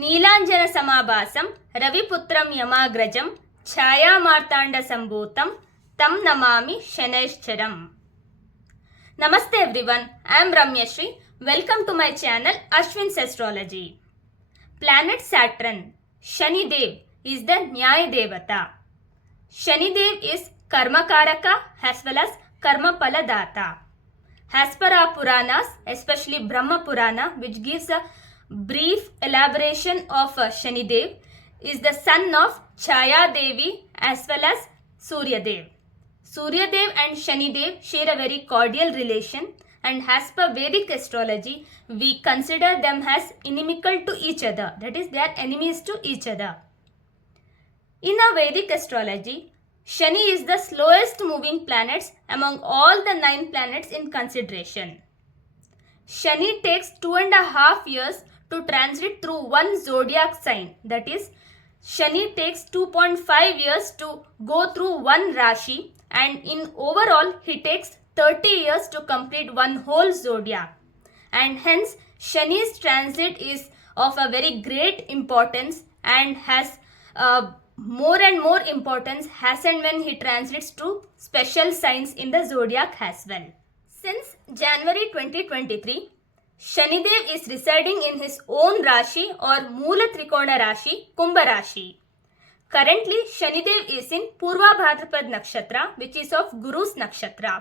నీలాంజన సమాభాసం రవిపుత్రం యమాగ్రజం ఛాయామార్తాండ సంభూతం తం నమామి శనైశ్చరం. Namaste everyone, I am Ramyashri. Welcome to my channel Ashwin's Astrology. Planet Saturn, Shani Dev, is the Nyaya Devata. Shani Dev is Karmakaraka as well as Karma Paladata. As per our Puranas, especially Brahma Purana, which gives a brief elaboration of Shani Dev, is the son of Chaya Devi as well as Surya Dev. Surya Dev and Shani Dev share a very cordial relation, and as per Vedic astrology, we consider them as inimical to each other. That is, they are enemies to each other. In a Vedic astrology, Shani is the slowest moving planet among all the 9 planets in consideration. Shani takes 2.5 years to transit through one zodiac sign. That is, Shani takes 2.5 years to go through one Rashi, and in overall he takes 30 years to complete one whole zodiac. And hence Shani's transit is of a very great importance and has more and more importance as and when he transits to special signs in the zodiac as well. Since January 2023, Shanidev is residing in his own Rashi or Moola Trikona Rashi, Kumbha Rashi. Currently, Shanidev is in Purva Bhadrapad Nakshatra, which is of Guru's Nakshatra.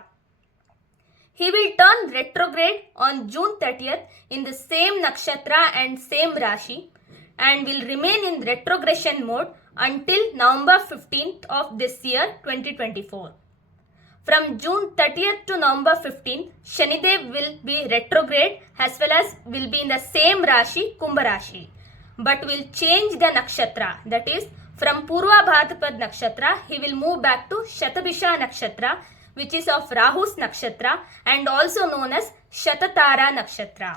He will turn retrograde on June 30th in the same Nakshatra and same Rashi, and will remain in retrogression mode until November 15th of this year 2024. From June 30th to November 15th, Shanidev will be retrograde as well as will be in the same Rashi, Kumbha Rashi, but will change the Nakshatra. That is, from Purva Bhadrapad Nakshatra, he will move back to Shatabisha Nakshatra, which is of Rahu's Nakshatra and also known as Shatatara Nakshatra.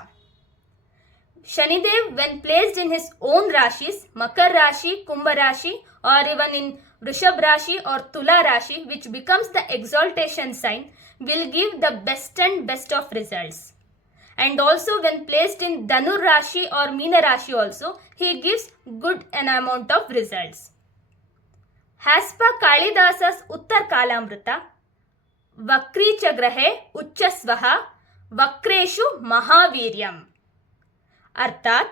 Shanidev, when placed in his own Rashis, Makar Rashi, Kumbha Rashi, or even in Vrishab Rashi or Tula Rashi, which becomes the exaltation sign, will give the best and best of results. And also when placed in Dhanur Rashi or Meena Rashi also, he gives good an amount of results. As per Kalidasa's Uttar Kalamrita, Vakri cha grahe Uchchasvaha Vakreshu Mahaviryam. Arthat,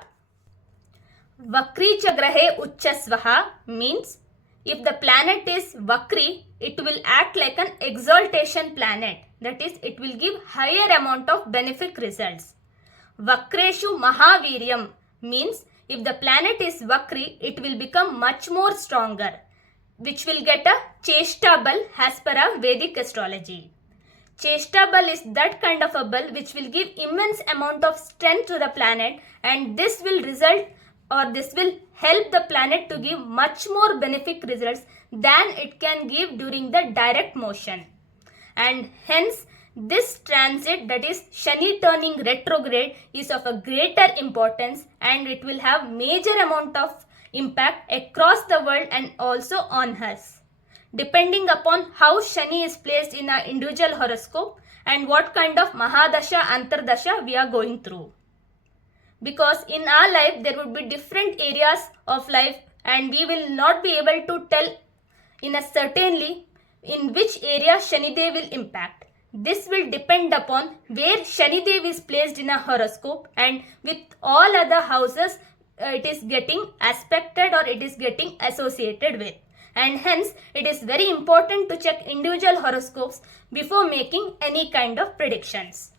Vakri cha grahe Uchchasvaha means if the planet is Vakri, it will act like an exaltation planet. That is, it will give higher amount of benefic results. Vakreshu Mahaviryam means if the planet is Vakri, it will become much more stronger, which will get a Cheshta Bal as per our Vedic astrology. Cheshta Bal is that kind of a bal which will give immense amount of strength to the planet, and this will result or this will help the planet to give much more benefic results than it can give during the direct motion. And hence this transit, that is Shani turning retrograde, is of a greater importance, and it will have major amount of impact across the world and also on us, depending upon how Shani is placed in our individual horoscope and what kind of Mahadasha, Antardasha we are going through. Because in our life there would be different areas of life, and we will not be able to tell in a certainly in which area Shanidev will impact. This will depend upon where Shanidev is placed in a horoscope, and with all other houses it is getting aspected or it is getting associated with. And hence it is very important to check individual horoscopes before making any kind of predictions.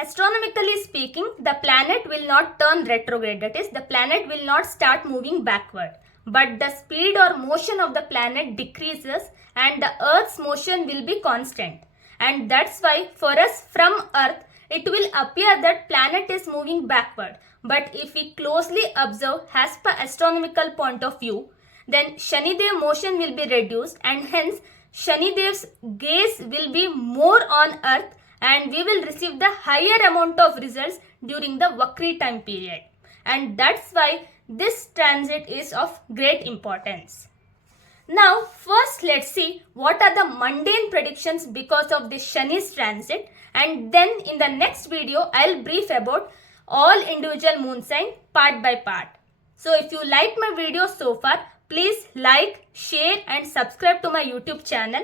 Astronomically speaking, the planet will not turn retrograde. That is, the planet will not start moving backward, but the speed or motion of the planet decreases and the Earth's motion will be constant. And that's why for us from Earth, it will appear that planet is moving backward. But if we closely observe as per astronomical point of view, then Shanidev motion will be reduced, and hence Shanidev's gaze will be more on Earth, and we will receive the higher amount of results during the Vakri time period. And that's why this transit is of great importance. Now first let's see what are the mundane predictions because of this Shani's transit, and then in the next video I'll brief about all individual moon sign part by part. So if you like my video so far, please like, share and subscribe to my YouTube channel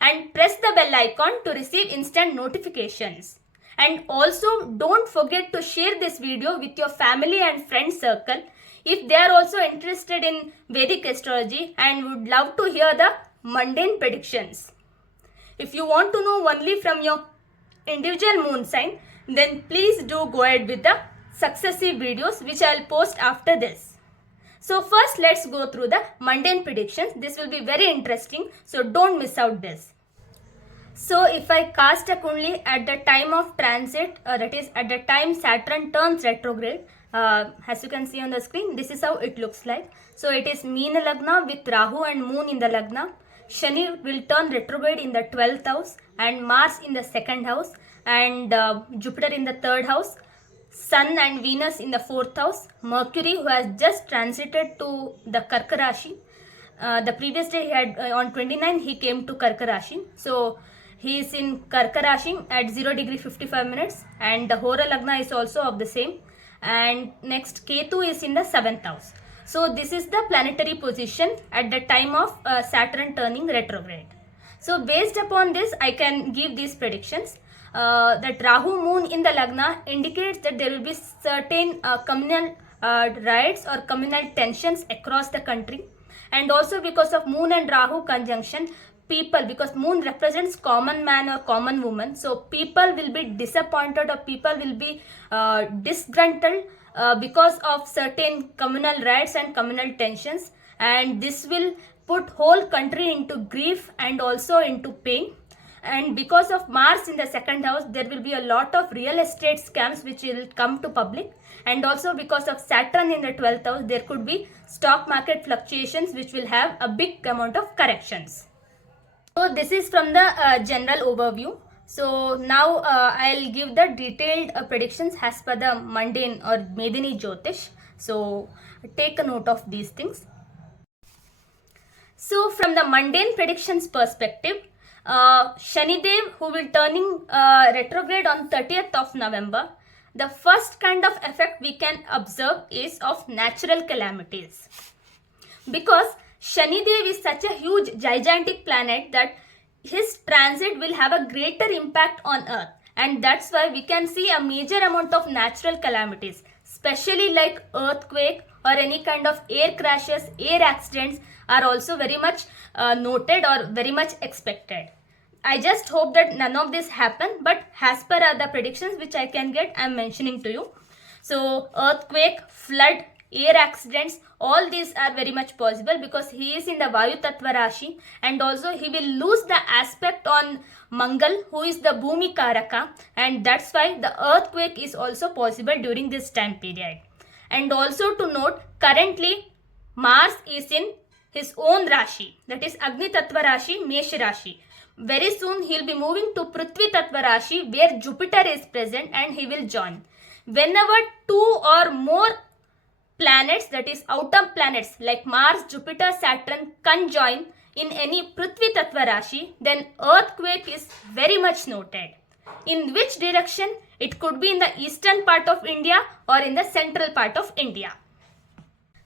and press the bell icon to receive instant notifications. And also don't forget to share this video with your family and friend circle if they are also interested in Vedic astrology and would love to hear the mundane predictions. If you want to know only from your individual moon sign, then please do go ahead with the successive videos which I will post after this. So first let's go through the mundane predictions. This will be very interesting, so don't miss out this. So if I cast a Kundli at the time of transit, that is at the time Saturn turns retrograde, as you can see on the screen, this is how it looks like. So it is Meena Lagna with Rahu and Moon in the Lagna. Shani will turn retrograde in the 12th house and Mars in the 2nd house and Jupiter in the 3rd house. Sun and Venus in the 4th house. Mercury, who has just transited to the Karka Rashi. The previous day he had on 29 he came to Karka Rashi. So he is in Karka Rashi at 0 degree 55 minutes and the Hora Lagna is also of the same. And next Ketu is in the 7th house. So this is the planetary position at the time of Saturn turning retrograde. So based upon this I can give these predictions. That Rahu Moon in the Lagna indicates that there will be certain communal riots or communal tensions across the country. And also because of Moon and Rahu conjunction, people, because Moon represents common man or common woman, so people will be disappointed or people will be disgruntled because of certain communal riots and communal tensions, and this will put whole country into grief and also into pain. And because of Mars in the 2nd house, there will be a lot of real estate scams which will come to public. And also because of Saturn in the 12th house, there could be stock market fluctuations which will have a big amount of corrections. So this is from the general overview. So now I'll give the detailed predictions as per the mundane or Medini Jyotish. So take a note of these things. So from the mundane predictions perspective, Shanidev, who will turning retrograde on 30th of November, the first kind of effect we can observe is of natural calamities. Because Shanidev is such a huge, gigantic planet that his transit will have a greater impact on Earth. And that's why we can see a major amount of natural calamities, especially like earthquake or any kind of air crashes, air accidents are also very much noted or very much expected. I just hope that none of this happen, but as per the predictions which I can get, I am mentioning to you. So earthquake, flood, air accidents, all these are very much possible because he is in the Vayu Tattva Rashi, and also he will lose the aspect on Mangal, who is the Bhumi Karaka, and that's why the earthquake is also possible during this time period. And also to note, currently Mars is in his own Rashi, that is Agni Tattva Rashi, Mesh Rashi. Very soon he will be moving to Prithvi Tattva Rashi where Jupiter is present and he will join. Whenever two or more planets, that is outer planets like Mars, Jupiter, Saturn conjoin in any Prithvi Tattva Rashi, then earthquake is very much noted. In which direction? It could be in the eastern part of India or in the central part of India.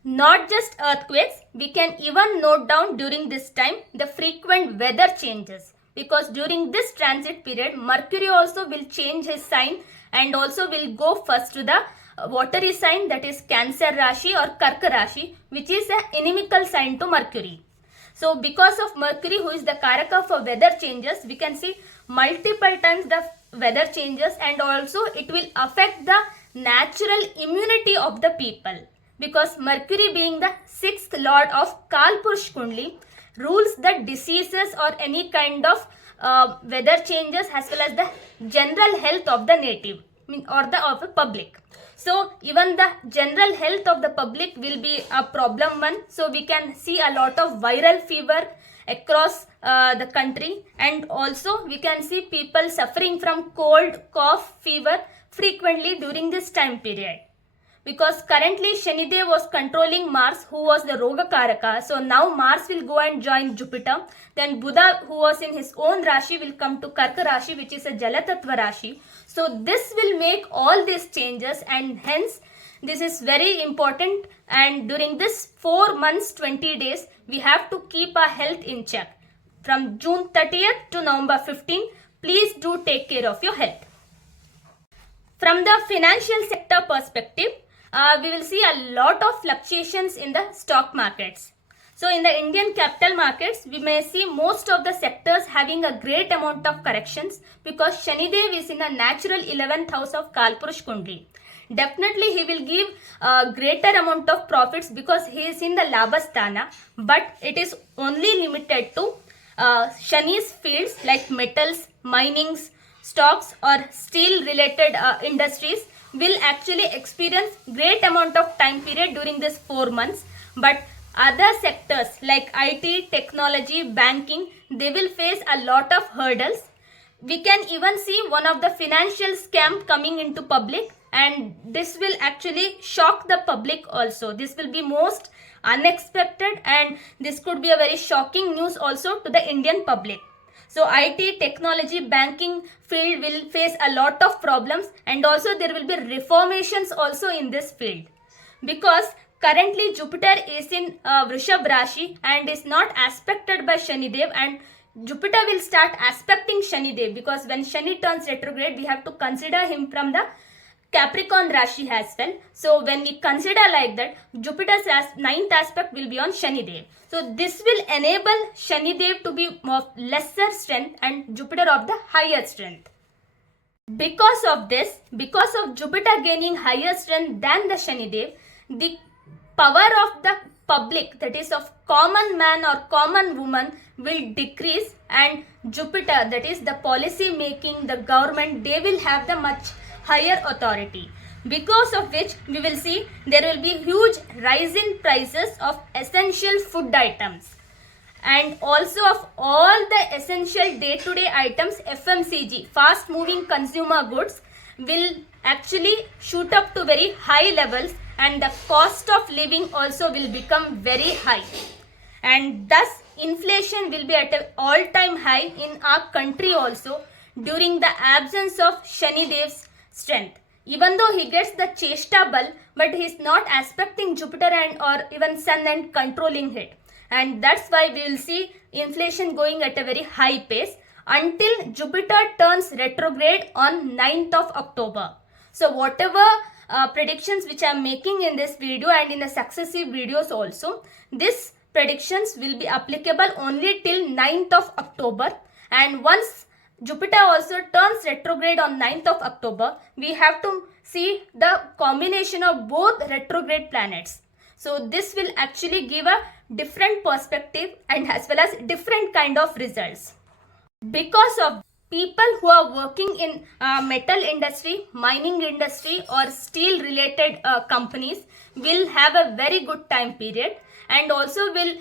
Not just earthquakes, we can even note down during this time the frequent weather changes, because during this transit period Mercury also will change his sign and also will go first to the watery sign, that is Cancer Rashi or Karka Rashi, which is an inimical sign to Mercury. So because of Mercury, who is the Karaka for weather changes, we can see multiple times the weather changes, and also it will affect the natural immunity of the people. Because Mercury, being the 6th lord of Kalpurush Kundli, rules the diseases or any kind of weather changes as well as the general health of the native or of the public. So even the general health of the public will be a problem one. So we can see a lot of viral fever across the country, and also we can see people suffering from cold, cough, fever frequently during this time period. because currently Shanidev was controlling Mars, who was the Rogakaraka. So now Mars will go and join Jupiter. Then Buddha, who was in his own Rashi, will come to Karka Rashi, which is a Jalatattva Rashi. So this will make all these changes, and hence this is very important. And during this 4 months, 20 days, we have to keep our health in check. From June 30th to November 15, please do take care of your health. From the financial sector perspective, we will see a lot of fluctuations in the stock markets. So in the Indian capital markets, we may see most of the sectors having a great amount of corrections because Shanidev is in a natural 11th house of Kalpurush Kundli. Definitely he will give a greater amount of profits because he is in the Labhasthana, but it is only limited to Shani's fields like metals, minings, stocks or steel related industries will actually experience great amount of time period during this 4 months, but other sectors like IT, technology, banking, they will face a lot of hurdles. We can even see one of the financial scam coming into public, and this will actually shock the public also. This will be most unexpected, and this could be a very shocking news also to the Indian public. So IT, technology, banking field will face a lot of problems, and also there will be reformations also in this field because currently Jupiter is in Vrishab Rashi and is not aspected by Shanidev, and Jupiter will start aspecting Shanidev because when Shani turns retrograde, we have to consider him from the Capricorn Rashi as well. So when we consider like that, Jupiter's 9th aspect will be on Shanidev. So this will enable Shanidev to be of lesser strength and Jupiter of the higher strength. Because of this, because of Jupiter gaining higher strength than the Shanidev, the power of the public, that is of common man or common woman, will decrease, and Jupiter, that is the policy making, the government, they will have the much higher authority, because of which we will see there will be huge rise in prices of essential food items and also of all the essential day-to-day items. FMCG, fast moving consumer goods, will actually shoot up to very high levels, and the cost of living also will become very high, and thus inflation will be at an all-time high in our country also during the absence of Shanidev's strength. Even though he gets the Cheshta Bal, but he is not aspecting Jupiter and or even Sun and controlling it. And that's why we will see inflation going at a very high pace until Jupiter turns retrograde on 9th of October. So whatever predictions which I am making in this video and in the successive videos also, these predictions will be applicable only till 9th of October. And once Jupiter also turns retrograde on 9th of October, we have to see the combination of both retrograde planets. So this will actually give a different perspective and as well as different kind of results. Because of people who are working in metal industry, mining industry or steel related companies will have a very good time period and also will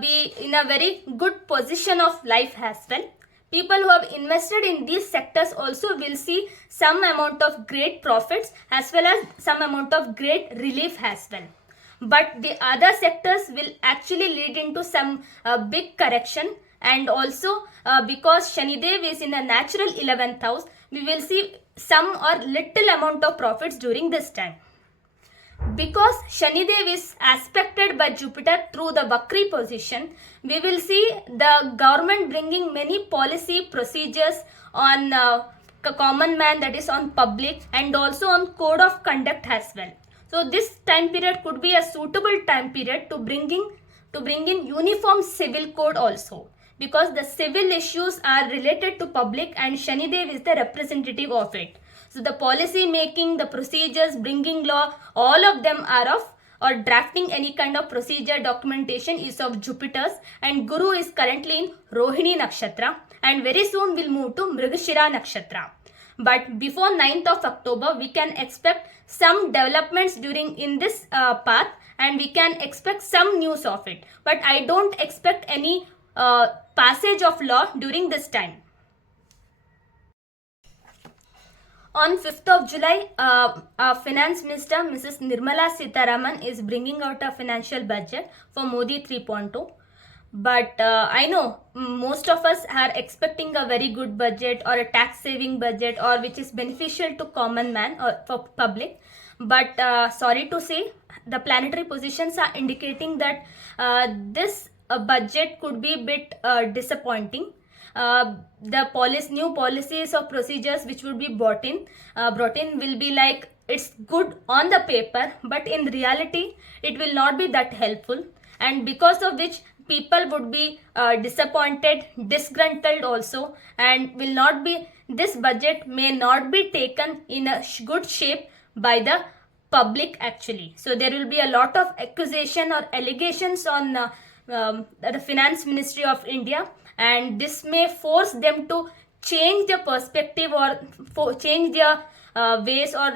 be in a very good position of life as well. People who have invested in these sectors also will see some amount of great profits as well as some amount of great relief as well. But the other sectors will actually lead into some big correction, and also because Shanidev is in a natural 11th house, we will see some or little amount of profits during this time. Because Shanidev is aspected by Jupiter through the Vakri position, we will see the government bringing many policy procedures on common man, that is on public, and also on code of conduct as well. So this time period could be a suitable time period to bring in uniform civil code also, because the civil issues are related to public and Shanidev is the representative of it. So the policy making, the procedures, bringing law, all of them are of, or drafting any kind of procedure documentation is of Jupiter's, and Guru is currently in Rohini Nakshatra and very soon will move to Mrigashira Nakshatra. But before 9th of October, we can expect some developments in this path, and we can expect some news of it. But I don't expect any passage of law during this time. On 5th of July, our Finance Minister, Mrs. Nirmala Sitharaman, is bringing out a financial budget for Modi 3.0. But I know most of us are expecting a very good budget or a tax saving budget or which is beneficial to common man or for public. But sorry to say, the planetary positions are indicating that this budget could be a bit disappointing. The new policies or procedures which would be brought in will be like, it's good on the paper, but in reality it will not be that helpful, and because of which people would be disappointed, disgruntled also, and will not be, this budget may not be taken in a good shape by the public actually. So there will be a lot of accusation or allegations on the Finance Ministry of India, and this may force them to change their perspective or change their ways, or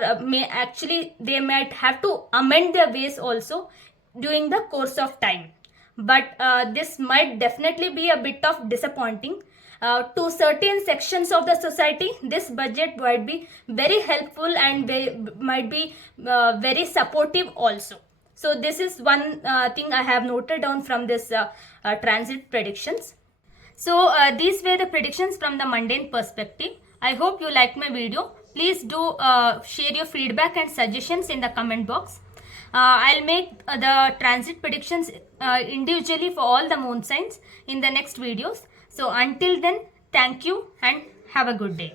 they might have to amend their ways also during the course of time. But this might definitely be a bit of disappointing. To certain sections of the society, this budget might be very helpful and might be very supportive also. So this is one thing I have noted down from this transit predictions. So these were the predictions from the mundane perspective. I hope you liked my video. Please do share your feedback and suggestions in the comment box. I'll make the transit predictions individually for all the moon signs in the next videos. So until then, thank you and have a good day.